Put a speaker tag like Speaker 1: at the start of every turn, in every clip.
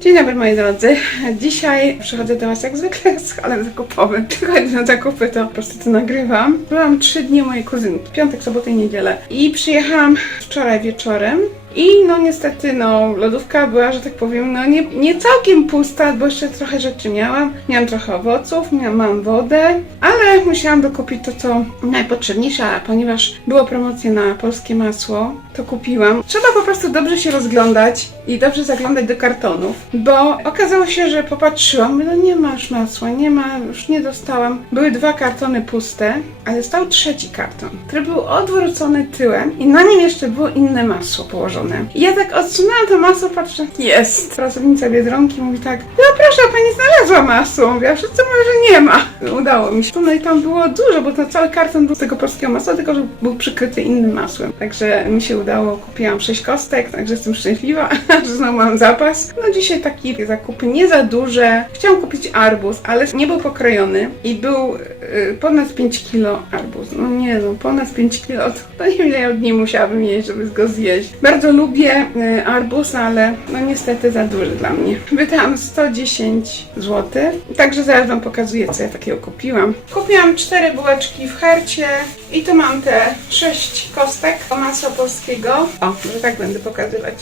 Speaker 1: Dzień dobry moi drodzy. Dzisiaj przychodzę do Was jak zwykle z halem zakupowym. Przychodzę na zakupy, to po prostu to nagrywam. Byłam trzy dni u mojej kuzynki, piątek, sobotę i niedzielę. I przyjechałam wczoraj wieczorem. I no niestety, no lodówka była, że tak powiem, no nie, nie całkiem pusta, bo jeszcze trochę rzeczy miałam. Miałam trochę owoców, miałam, mam wodę, ale musiałam dokupić to, co najpotrzebniejsze, a ponieważ było promocje na polskie masło, to kupiłam. Trzeba po prostu dobrze się rozglądać i dobrze zaglądać do kartonów, bo okazało się, że popatrzyłam, no nie masz masła, nie ma, już nie dostałam. Były dwa kartony puste, ale stał trzeci karton, który był odwrócony tyłem i na nim jeszcze było inne masło położone. I ja tak odsunęłam to masło, patrzę, jest. Pracownica Biedronki mówi tak, no proszę, pani znalazła masło. Mówię, a wszyscy mówią, że nie ma. Udało mi się. No i tam było dużo, bo to cały karton był tego polskiego masła, tylko że był przykryty innym masłem. Także mi się udało, kupiłam 6 kostek, także jestem szczęśliwa, że znowu mam zapas. No dzisiaj taki zakupy nie za duże. Chciałam kupić arbuz, ale nie był pokrojony i był y, ponad 5 kilo arbuz. No nie no, ponad 5 kilo, to, nie wiem ile od musiałabym jeść, żeby go zjeść. Bardzo lubię y, arbuz, ale no niestety za duży dla mnie. Wydałam 110 zł, także zaraz wam pokazuję, co ja takiego kupiłam. Kupiłam 4 bułeczki w hercie i tu mam te 6 kostek masła polskiego. O, że tak będę pokazywać.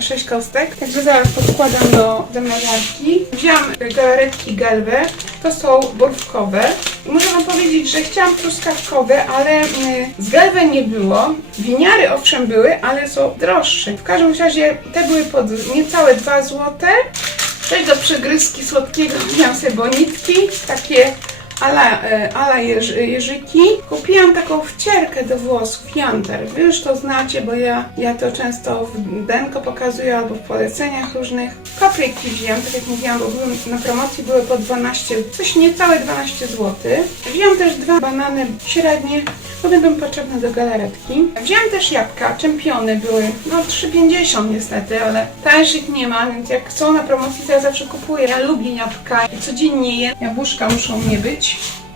Speaker 1: 6 kostek. Także zaraz podkładam do zamrażarki. Wziąłam galaretki Gelwe. To są borówkowe. Muszę wam powiedzieć, że chciałam truskawkowe, ale y, z Gelwe nie było. Winiary owszem były, ale są droższe. W każdym razie te były pod niecałe 2 zł. Też do przegryzki słodkiego miałam sobie bonitki, takie ala, e, ala jeż, jeżyki. Kupiłam taką wcierkę do włosów, Janter. Wy już to znacie, bo ja, ja to często w Denko pokazuję albo w poleceniach różnych. Papryki wzięłam, tak jak mówiłam, bo były na promocji były po 12, coś niecałe 12 zł. Wzięłam też dwa banany średnie, bo będą potrzebne do galaretki. Wzięłam też jabłka, czempiony były, no 3,50 niestety, ale tańszych nie ma, więc jak są na promocji, to ja zawsze kupuję. Ja lubię jabłka i codziennie je. Jabłuszka muszą mnie być.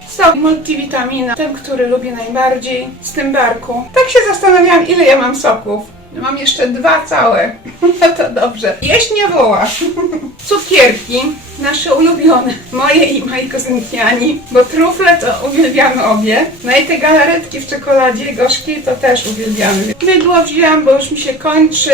Speaker 1: Sok multivitamina, ten, który lubię najbardziej, z tym barku. Tak się zastanawiałam, ile ja mam soków. Mam jeszcze dwa całe. No to dobrze. Jeść nie woła. Cukierki, nasze ulubione. Moje i mojej kuzynki Ani, bo trufle to uwielbiamy obie. No i te galaretki w czekoladzie gorzkiej to też uwielbiamy. Mydło wzięłam, bo już mi się kończy.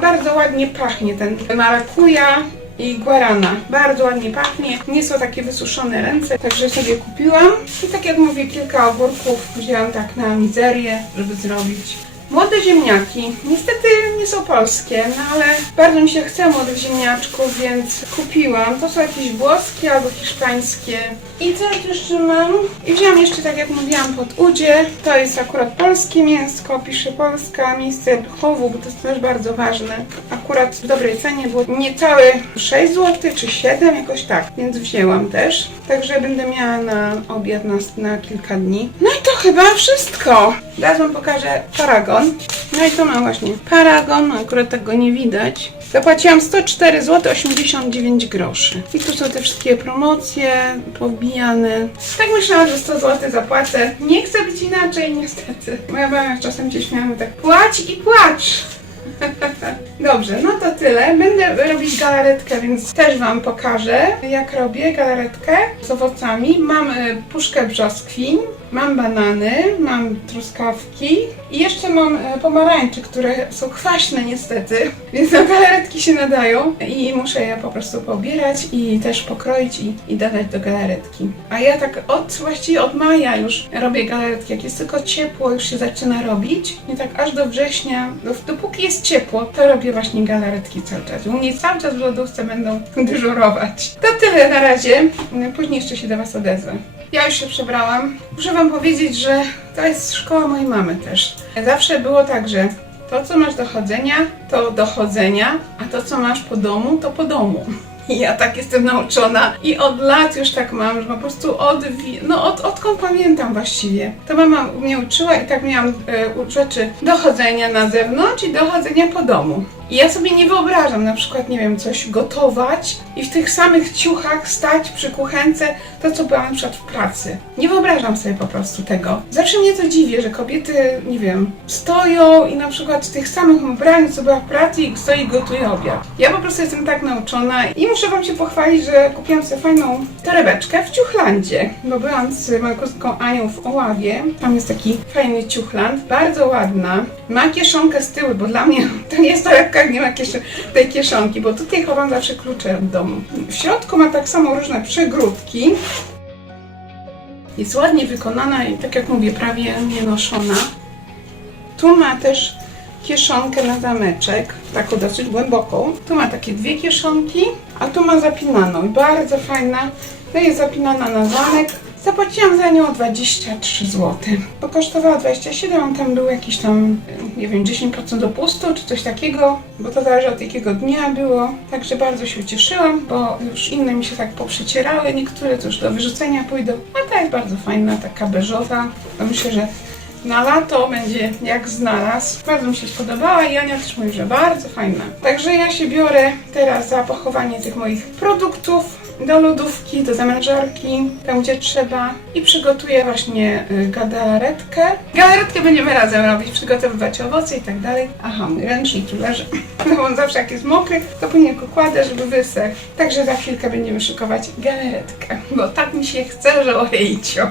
Speaker 1: Bardzo ładnie pachnie ten marakuja i guarana. Bardzo ładnie pachnie. Nie są takie wysuszone ręce, także sobie kupiłam. I tak jak mówię, kilka ogórków wzięłam tak na mizerię, żeby zrobić. Młode ziemniaki. Niestety nie są polskie, no ale bardzo mi się chce młodych ziemniaczków, więc kupiłam. To są jakieś włoskie albo hiszpańskie. I co jeszcze mam? I wziąłam jeszcze, tak jak mówiłam, pod udzie. To jest akurat polskie mięsko, pisze Polska, miejsce chowu, bo to jest też bardzo ważne. Akurat w dobrej cenie było niecałe 6 zł czy 7, jakoś tak, więc wzięłam też. Także będę miała na obiad na, na kilka dni. No chyba wszystko. Teraz wam pokażę paragon. No i tu mam właśnie paragon, akurat tak go nie widać. Zapłaciłam 104 zł 89 groszy. I tu są te wszystkie promocje powbijane. Tak myślałam, że 100 zł zapłacę. Nie chcę być inaczej, niestety. Moja mama czasem się śmiała tak płać i płacz. Dobrze, no to tyle. Będę robić galaretkę, więc też Wam pokażę, jak robię galaretkę z owocami. Mam y, puszkę brzoskwiń, mam banany, mam truskawki i jeszcze mam y, pomarańcze, które są kwaśne niestety, więc na galaretki się nadają i muszę je po prostu pobierać i też pokroić i, i dodać do galaretki. A ja tak od, właściwie od maja już robię galaretki. Jak jest tylko ciepło, już się zaczyna robić. I tak aż do września, do, dopóki jest ciepło, to robię właśnie galaretki cały czas. U mnie cały czas w lodówce będą dyżurować. To tyle na razie. Później jeszcze się do Was odezwę. Ja już się przebrałam. Muszę Wam powiedzieć, że to jest szkoła mojej mamy też. Zawsze było tak, że to, co masz do chodzenia, to do chodzenia, a to, co masz po domu, to po domu. Ja tak jestem nauczona i od lat już tak mam, że po prostu od, no od, odkąd pamiętam właściwie. To mama mnie uczyła i tak miałam e, rzeczy do chodzenia na zewnątrz i do chodzenia po domu. I ja sobie nie wyobrażam na przykład, nie wiem, coś gotować i w tych samych ciuchach stać przy kuchence, to co byłam na przykład w pracy. Nie wyobrażam sobie po prostu tego. Zawsze mnie to dziwi, że kobiety, nie wiem, stoją i na przykład w tych samych ubraniach, co była w pracy i stoi i gotuje obiad. Ja po prostu jestem tak nauczona i muszę wam się pochwalić, że kupiłam sobie fajną torebeczkę w Ciuchlandzie, bo byłam z moją kuzynką Anią w Oławie. Tam jest taki fajny ciuchland, bardzo ładna. Ma kieszonkę z tyłu, bo dla mnie to nie jest torebka, jak nie ma kiesz- tej kieszonki, bo tutaj chowam zawsze klucze w domu. W środku ma tak samo różne przegródki. Jest ładnie wykonana i tak jak mówię, prawie nie noszona. Tu ma też kieszonkę na zameczek, taką dosyć głęboką. Tu ma takie dwie kieszonki, a tu ma zapinaną bardzo fajna. To jest zapinana na zamek. Zapłaciłam za nią 23 zł. Bo kosztowała 27, a tam był jakiś tam, nie wiem, 10% opustu czy coś takiego, bo to zależy od jakiego dnia było. Także bardzo się ucieszyłam, bo już inne mi się tak poprzecierały, niektóre to już do wyrzucenia pójdą. A ta jest bardzo fajna, taka beżowa. Myślę, że na lato będzie jak znalazł. Bardzo mi się spodobała i Ania też mówi, że bardzo fajna. Także ja się biorę teraz za pochowanie tych moich produktów do lodówki, do zamrażarki, tam gdzie trzeba i przygotuję właśnie y, galaretkę. Galaretkę będziemy razem robić, przygotowywać owoce i tak dalej. Aha, mój ręcznik tu leży, no on zawsze jak jest mokry, to później go kładę, żeby wysechł. Także za chwilkę będziemy szykować galaretkę, bo tak mi się chce, że ojejcio.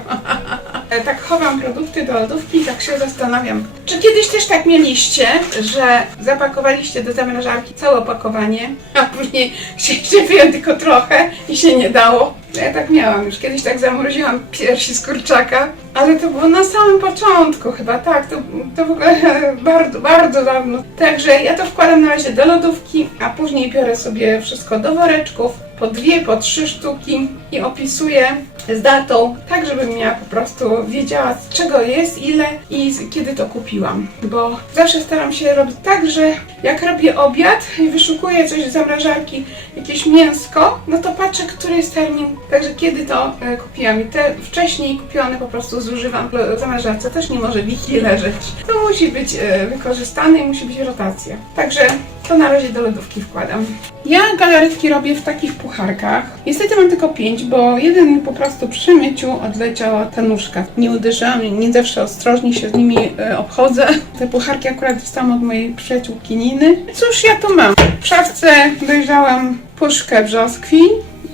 Speaker 1: E, tak chowam produkty do lodówki i tak się zastanawiam, czy kiedyś też tak mieliście, że zapakowaliście do zamrażarki całe opakowanie, a później chcieliście wyjąć tylko trochę i nie dało. Ja tak miałam już, kiedyś tak zamroziłam piersi z kurczaka, ale to było na samym początku chyba, tak, to, to w ogóle bardzo, bardzo dawno. Także ja to wkładam na razie do lodówki, a później biorę sobie wszystko do woreczków, po dwie, po trzy sztuki i opisuję z datą, tak żebym miała po prostu wiedziała z czego jest, ile i kiedy to kupiłam. Bo zawsze staram się robić tak, że jak robię obiad i wyszukuję coś z zamrażarki, jakieś mięsko, no to patrzę, który jest termin, także kiedy to e, kupiłam. I te wcześniej kupione po prostu zużywam w zamrażarce, też nie może wiki leżeć. To musi być e, wykorzystane i musi być rotacja. Także to na razie do lodówki wkładam. Ja galaretki robię w takich pucharkach. Niestety mam tylko pięć, bo jeden po prostu przy myciu odleciała ta nóżka. Nie uderzyłam, nie zawsze ostrożnie się z nimi e, obchodzę. Te pucharki akurat dostałam od mojej przyjaciółki Niny. Cóż ja tu mam? W szafce dojrzałam puszkę brzoskwi.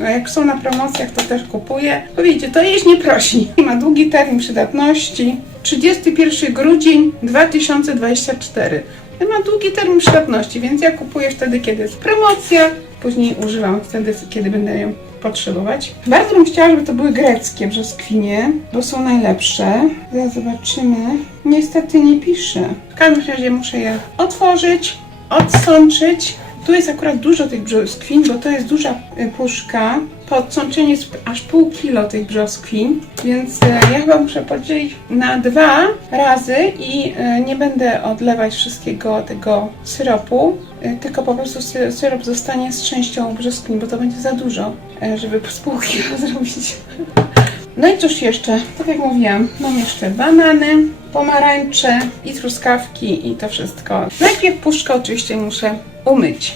Speaker 1: A Jak są na promocjach, to też kupuję. Bo wiecie, to jeść nie prosi. Ma długi termin przydatności. 31 grudzień 2024. Ma długi termin przydatności, więc ja kupuję wtedy, kiedy jest promocja. Później używam wtedy, kiedy będę ją potrzebować. Bardzo bym chciała, żeby to były greckie brzoskwinie, bo są najlepsze. Zaraz zobaczymy. Niestety nie pisze. W każdym razie muszę je otworzyć, odsączyć. Tu jest akurat dużo tych brzoskwin, bo to jest duża y, puszka. Po odsączeniu jest aż pół kilo tych brzoskwin, więc e, ja chyba muszę podzielić na dwa razy i e, nie będę odlewać wszystkiego tego syropu, e, tylko po prostu sy- syrop zostanie z częścią brzoskwin, bo to będzie za dużo, e, żeby z pół kilo zrobić. No i cóż jeszcze? Tak jak mówiłam, mam jeszcze banany, pomarańcze i truskawki i to wszystko. Najpierw puszkę oczywiście muszę umyć.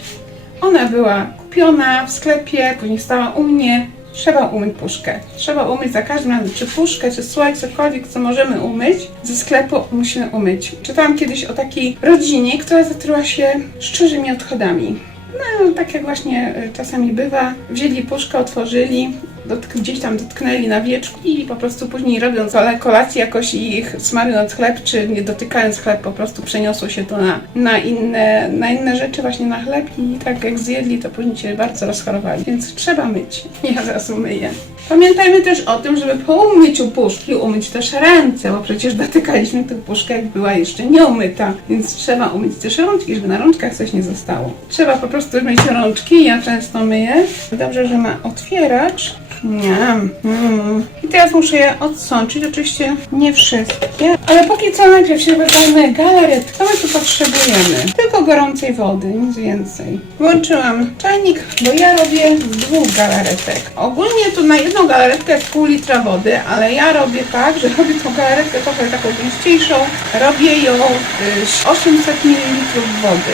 Speaker 1: Ona była kupiona w sklepie, później stała u mnie. Trzeba umyć puszkę. Trzeba umyć za każdym razem, czy puszkę, czy słoik, cokolwiek, co możemy umyć, ze sklepu musimy umyć. Czytałam kiedyś o takiej rodzinie, która zatruła się szczerzymi odchodami. No, tak jak właśnie y, czasami bywa, wzięli puszkę, otworzyli, dotk- gdzieś tam dotknęli na wieczku i po prostu później robiąc kolację jakoś ich smarując chleb, czy nie dotykając chleb, po prostu przeniosło się to na, na, inne, na inne rzeczy, właśnie na chleb i tak jak zjedli, to później się bardzo rozchorowali. Więc trzeba myć. Ja zaraz umyję. Pamiętajmy też o tym, żeby po umyciu puszki umyć też ręce, bo przecież dotykaliśmy tę puszkę, jak była jeszcze nieumyta, więc trzeba umyć też rączki, żeby na rączkach coś nie zostało. Trzeba po prostu myć rączki, ja często myję. Dobrze, że ma otwieracz. Nie. Mm. I teraz muszę je odsączyć, oczywiście nie wszystkie, ale póki co najpierw się wydajmy galaretkę. My tu potrzebujemy? Tylko gorącej wody, nic więcej. Włączyłam czajnik, bo ja robię z dwóch galaretek. Ogólnie tu na jedną galaretkę jest pół litra wody, ale ja robię tak, że robię tą galaretkę trochę taką gęściejszą. Robię ją y, z 800 ml wody.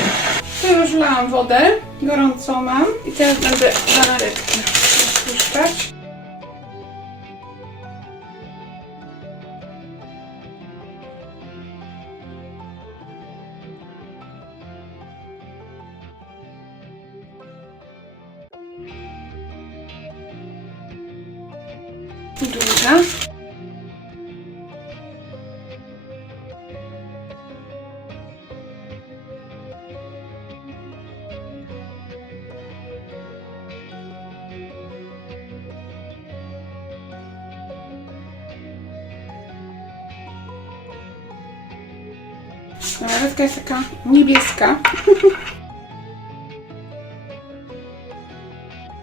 Speaker 1: Tu już lałam wodę, gorącą mam i teraz będę galaretkę rozpuszczać. Galaretka jest taka niebieska.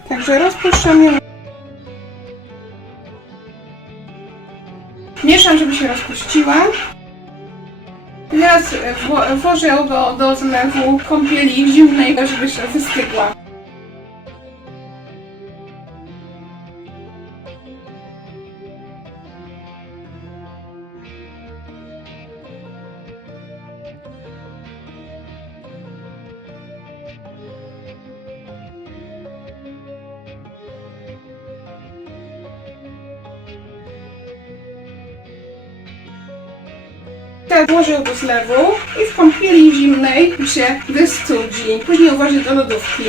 Speaker 1: Także rozpuszczam ją. Mieszam, żeby się rozpuściła. Teraz wło- włożę ją do, do zlewu kąpieli zimnej, żeby się wystygła. Ją do zlewu i w kąpieli zimnej się wystudzi. Później włożę do lodówki.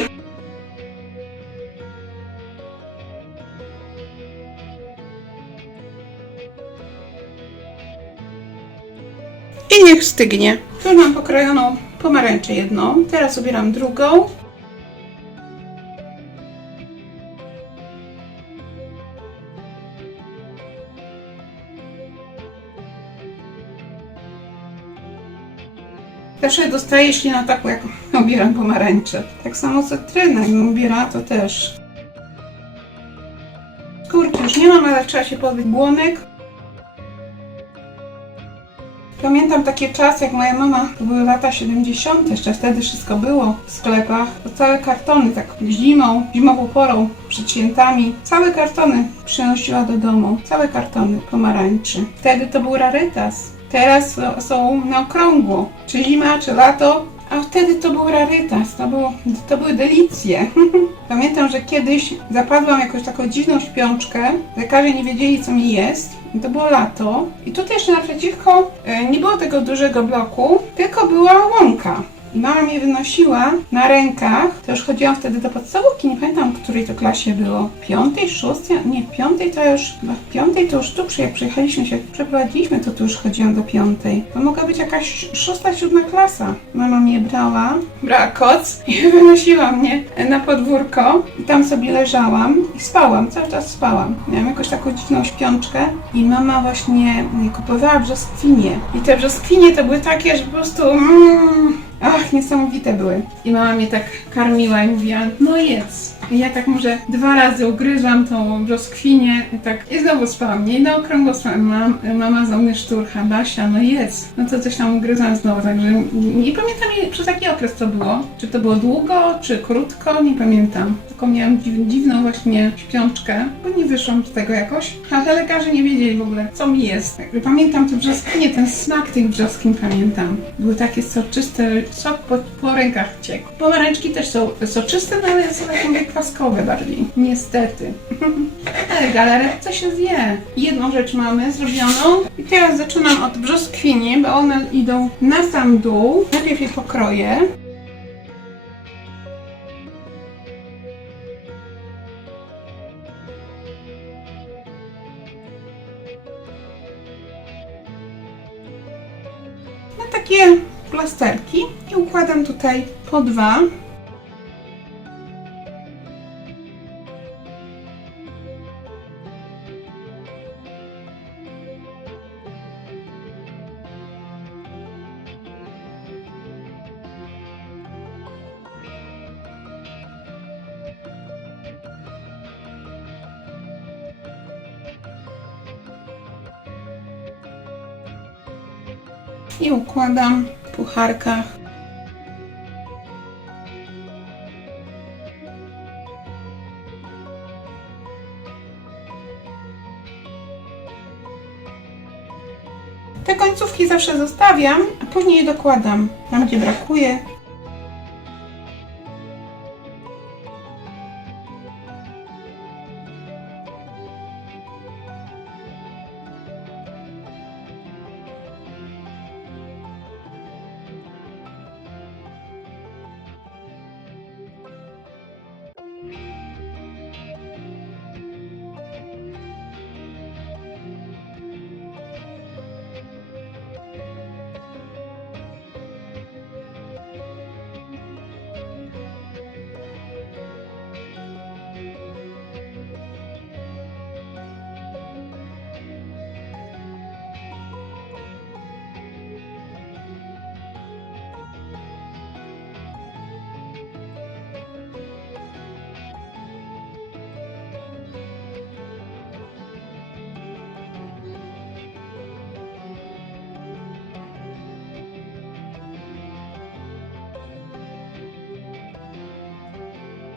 Speaker 1: I niech stygnie. Tu mam pokrojoną pomarańczę jedną. Teraz ubieram drugą. Zawsze dostaję ślinę taką, jak ubieram pomarańcze. Tak samo cytryna, jak ubiera, to też. Kurczę, już nie mam, ale trzeba się pozbyć błonek. Pamiętam takie czasy, jak moja mama, to były lata 70., jeszcze wtedy wszystko było w sklepach. To całe kartony, tak zimą, zimową porą, przed świętami, całe kartony przynosiła do domu. Całe kartony pomarańczy. Wtedy to był rarytas. Teraz są- na okrągło. Czy zima, czy lato. A wtedy to był rarytas, to, było, to były delicje. Pamiętam, że kiedyś zapadłam jakąś taką dziwną śpiączkę. Lekarze nie wiedzieli, co mi jest. I To było lato. I tutaj jeszcze naprzeciwko e, nie było tego dużego bloku, tylko była łąka. I mama mnie wynosiła na rękach. To już chodziłam wtedy do podstawówki, nie pamiętam, w której to klasie było. Piątej, szóstej? Nie, piątej to już, chyba w piątej to już tu, jak przyjechaliśmy się, przeprowadziliśmy, to tu już chodziłam do piątej. To mogła być jakaś szósta, siódma klasa. Mama mnie brała, brała koc i wynosiła mnie na podwórko i tam sobie leżałam i spałam, cały czas spałam. Miałam jakąś taką dziwną śpiączkę i mama właśnie kupowała brzoskwinie. I te brzoskwinie to były takie, że po prostu mm, ach, niesamowite były. I mama mnie tak karmiła i mówiła, no jedz. I ja tak może dwa razy ugryzłam tą brzoskwinię i tak i znowu spałam, nie? Na okrągło spałam. Mam, mama za mnie szturcha, Basia, no jedz. No to coś tam ugryzłam znowu, także nie pamiętam przez jaki okres to było. Czy to było długo, czy krótko, nie pamiętam. Tylko miałam dziw, dziwną właśnie śpiączkę, bo nie wyszłam z tego jakoś. Ale lekarze nie wiedzieli w ogóle, co mi jest. Pamiętam te brzoskwinie, ten smak tych brzoskwin pamiętam. Były takie soczyste, sok po, po rękach ciekł. Pomarańczki też są soczyste, no ale są takie kwaskowe bardziej. Niestety. Ale galaretce się zje. Jedną rzecz mamy zrobioną. I teraz zaczynam od brzoskwini, bo one idą na sam dół. Najpierw je pokroję. Na takie plasterki i układam tutaj po dwa. i układam Te końcówki zawsze zostawiam, a później dokładam tam, gdzie brakuje.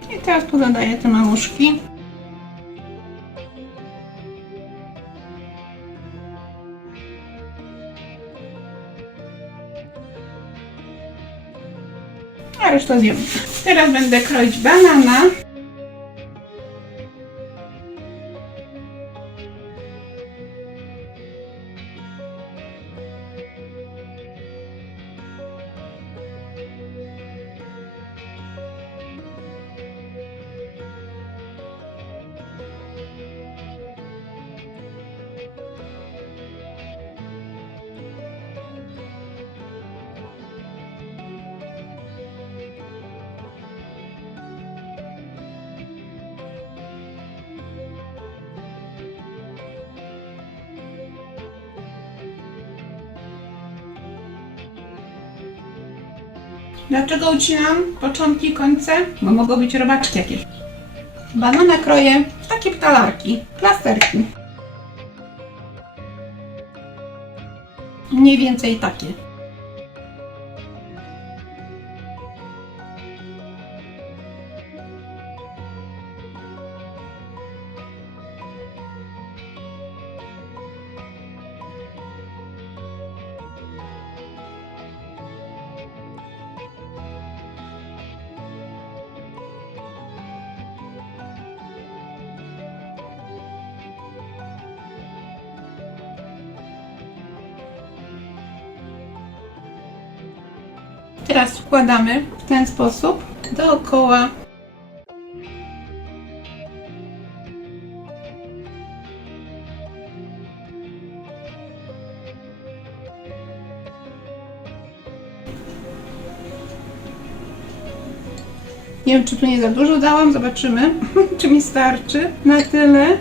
Speaker 1: I teraz pozadaję te maluszki. A resztę zjem. Teraz będę kroić banana. Dlaczego ucinam początki i końce? Bo mogą być robaczki jakieś. Banana kroję w takie ptalarki, plasterki. Mniej więcej takie. Teraz wkładamy w ten sposób dookoła. Nie wiem, czy tu nie za dużo dałam, zobaczymy, czy mi starczy na tyle.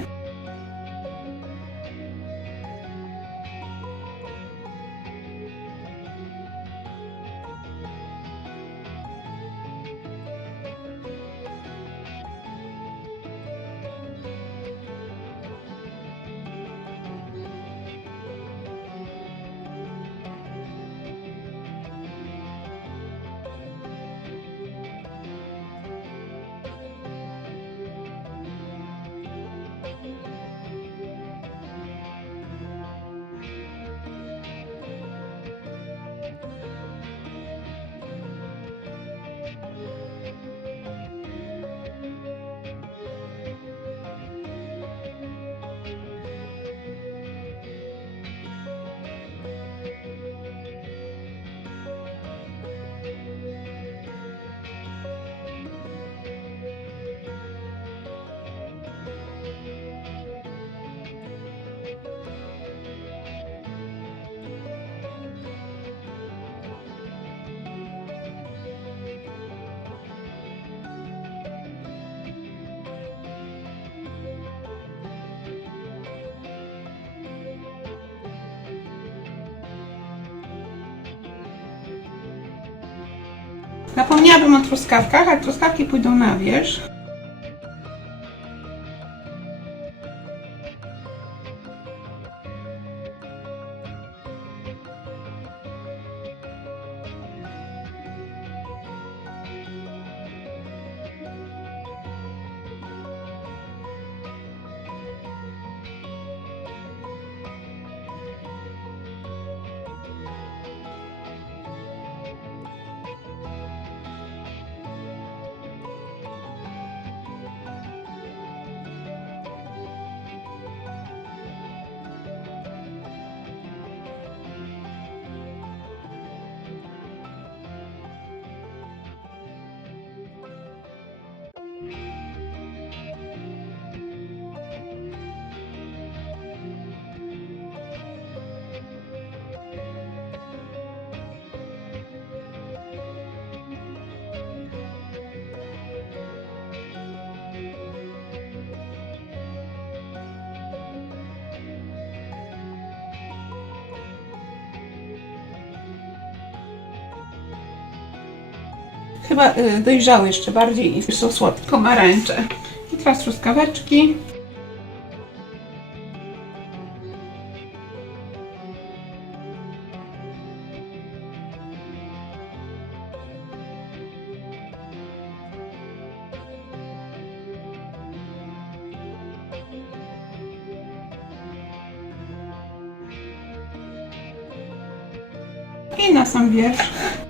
Speaker 1: Zapomniałabym o truskawkach, a truskawki pójdą na wierzch. chyba y, dojrzały jeszcze bardziej i są słodkie. Pomarańcze. I teraz truskaweczki. I na sam wierzch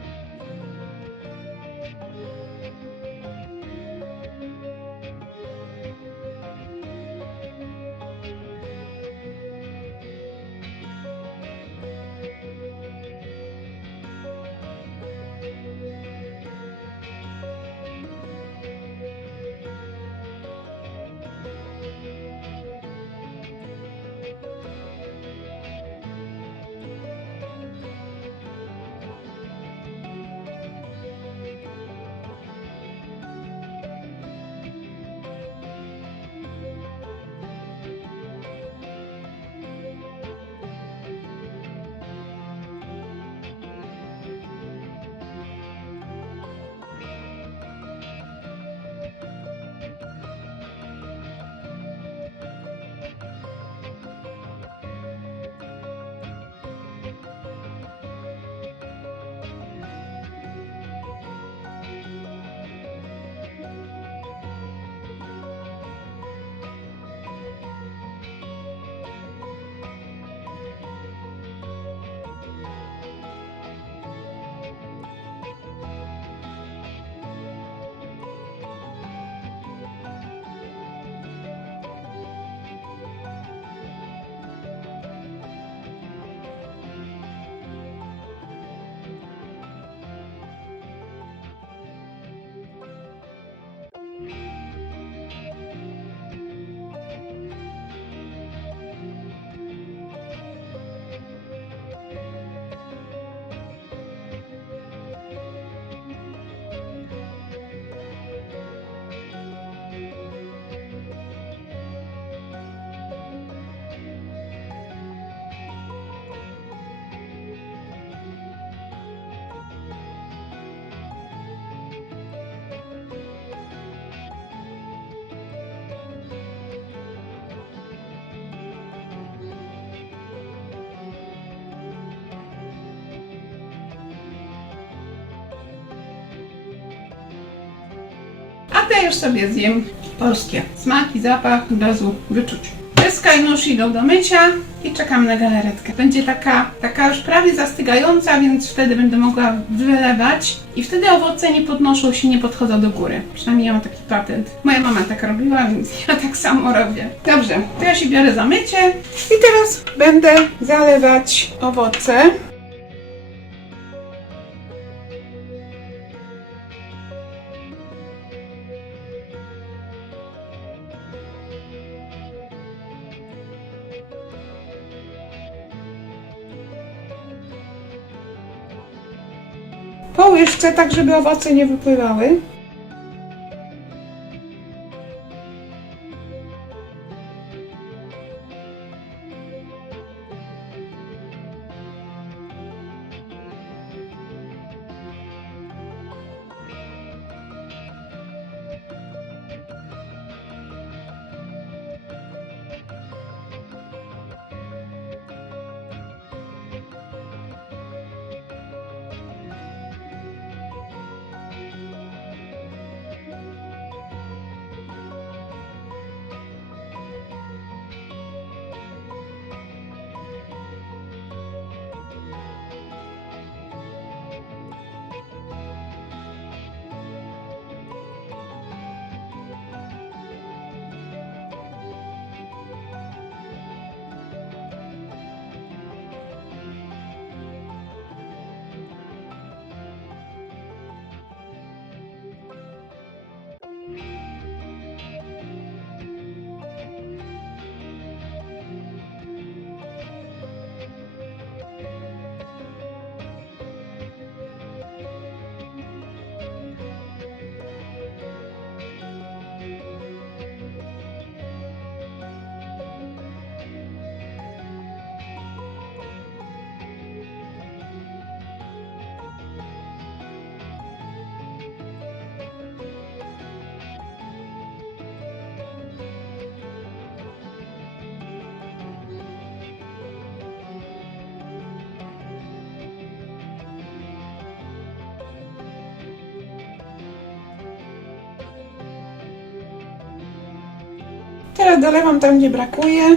Speaker 1: te już sobie zjem polskie. Smak i zapach od razu wyczuć. Pyska już idą do mycia i czekam na galaretkę. Będzie taka, taka już prawie zastygająca, więc wtedy będę mogła wylewać i wtedy owoce nie podnoszą się, nie podchodzą do góry. Przynajmniej ja mam taki patent. Moja mama tak robiła, więc ja tak samo robię. Dobrze, to ja się biorę za mycie i teraz będę zalewać owoce. Łyżce, tak żeby owoce nie wypływały. Teraz dolewam tam, gdzie brakuje.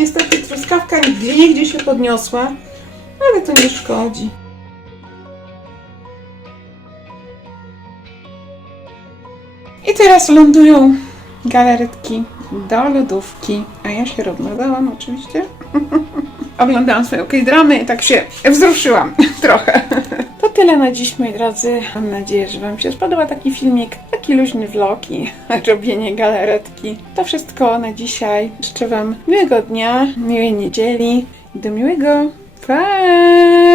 Speaker 1: Niestety truskawka gdzie gdzie się podniosła, ale to nie szkodzi. I teraz lądują galaretki do lodówki, a ja się rozmawiałam oczywiście. Oglądałam swoją K-dramy i tak się wzruszyłam trochę. To tyle na dziś, moi drodzy. Mam nadzieję, że Wam się spodobał taki filmik, taki luźny vlog i robienie galaretki. To wszystko na dzisiaj. Życzę Wam miłego dnia, miłej niedzieli do miłego. Pa!